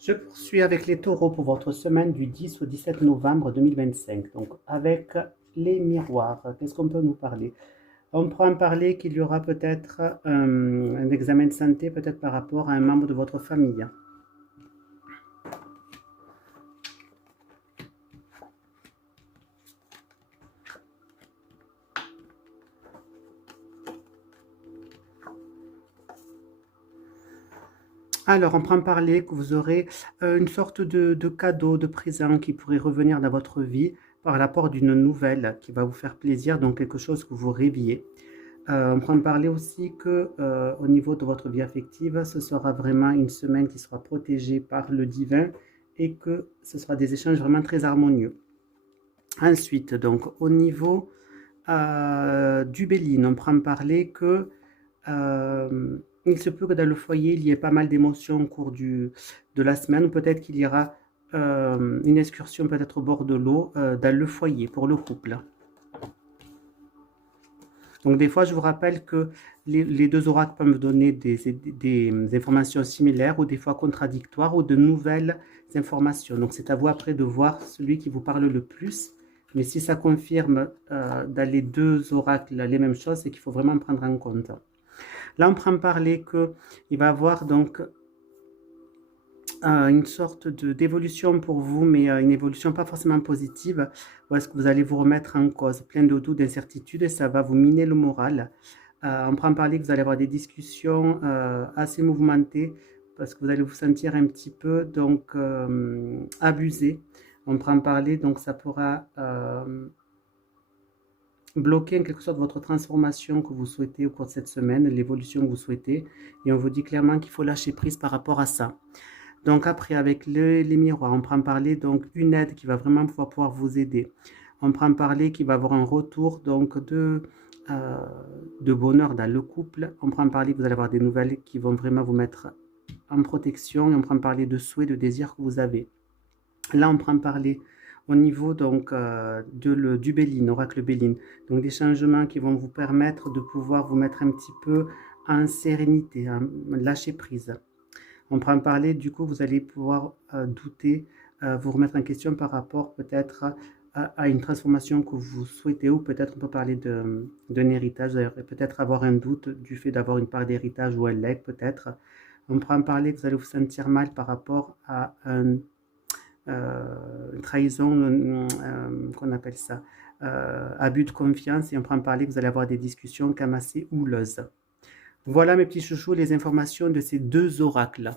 Je poursuis avec les taureaux pour votre semaine du 10 au 17 novembre 2025. Donc, avec les miroirs, qu'est-ce qu'on peut nous parler? On pourra en parler qu'il y aura peut-être un examen de santé, peut-être par rapport à un membre de votre famille. Alors, on prend parler que vous aurez une sorte de cadeau, de présent qui pourrait revenir dans votre vie par l'apport d'une nouvelle qui va vous faire plaisir, donc quelque chose que vous rêviez. On prend parler aussi que au niveau de votre vie affective, ce sera vraiment une semaine qui sera protégée par le divin et que ce sera des échanges vraiment très harmonieux. Ensuite, donc au niveau du Béline, on prend parler que il se peut que dans le foyer, il y ait pas mal d'émotions au cours de la semaine, ou peut-être qu'il y aura une excursion peut-être au bord de l'eau dans le foyer pour le couple. Donc des fois, je vous rappelle que les deux oracles peuvent donner des informations similaires ou des fois contradictoires ou de nouvelles informations. Donc c'est à vous après de voir celui qui vous parle le plus. Mais si ça confirme dans les deux oracles les mêmes choses, c'est qu'il faut vraiment prendre en compte. Là, on prend parler qu'il va y avoir donc une sorte d'évolution pour vous, mais une évolution pas forcément positive, où est-ce que vous allez vous remettre en cause, plein de doutes, d'incertitudes, et ça va vous miner le moral. On prend parler que vous allez avoir des discussions assez mouvementées, parce que vous allez vous sentir un petit peu donc abusé. On prend parler, donc ça pourra bloquer en quelque sorte votre transformation que vous souhaitez au cours de cette semaine, l'évolution que vous souhaitez, et on vous dit clairement qu'il faut lâcher prise par rapport à ça. Donc après, avec les miroirs, on prend parler donc une aide qui va vraiment pouvoir vous aider. On prend parler qu'il va avoir un retour donc de bonheur dans le couple. On prend parler que vous allez avoir des nouvelles qui vont vraiment vous mettre en protection. Et on prend parler de souhaits, de désirs que vous avez. Là, on prend parler au niveau donc du Béline, oracle Béline. Donc des changements qui vont vous permettre de pouvoir vous mettre un petit peu en sérénité, lâcher prise. On prend parler, du coup, vous allez pouvoir douter, vous remettre en question par rapport peut-être à une transformation que vous souhaitez, ou peut-être on peut parler d'un héritage, peut-être avoir un doute du fait d'avoir une part d'héritage ou un legs peut-être. On prend parler que vous allez vous sentir mal par rapport à une trahison, qu'on appelle ça, abus de confiance, et on prend parler que vous allez avoir des discussions quand même assez houleuses. Voilà mes petits chouchous, les informations de ces deux oracles.